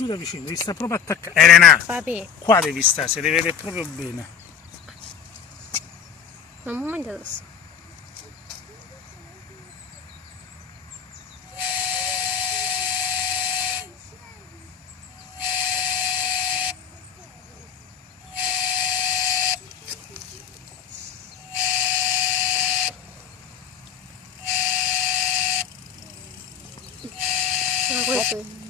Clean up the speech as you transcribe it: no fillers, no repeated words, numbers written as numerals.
più da vicino, devi stare proprio attaccato. Elena! Papà, Qua devi stare, si deve vedere proprio bene. non mi mangia addosso. Ah, questo è.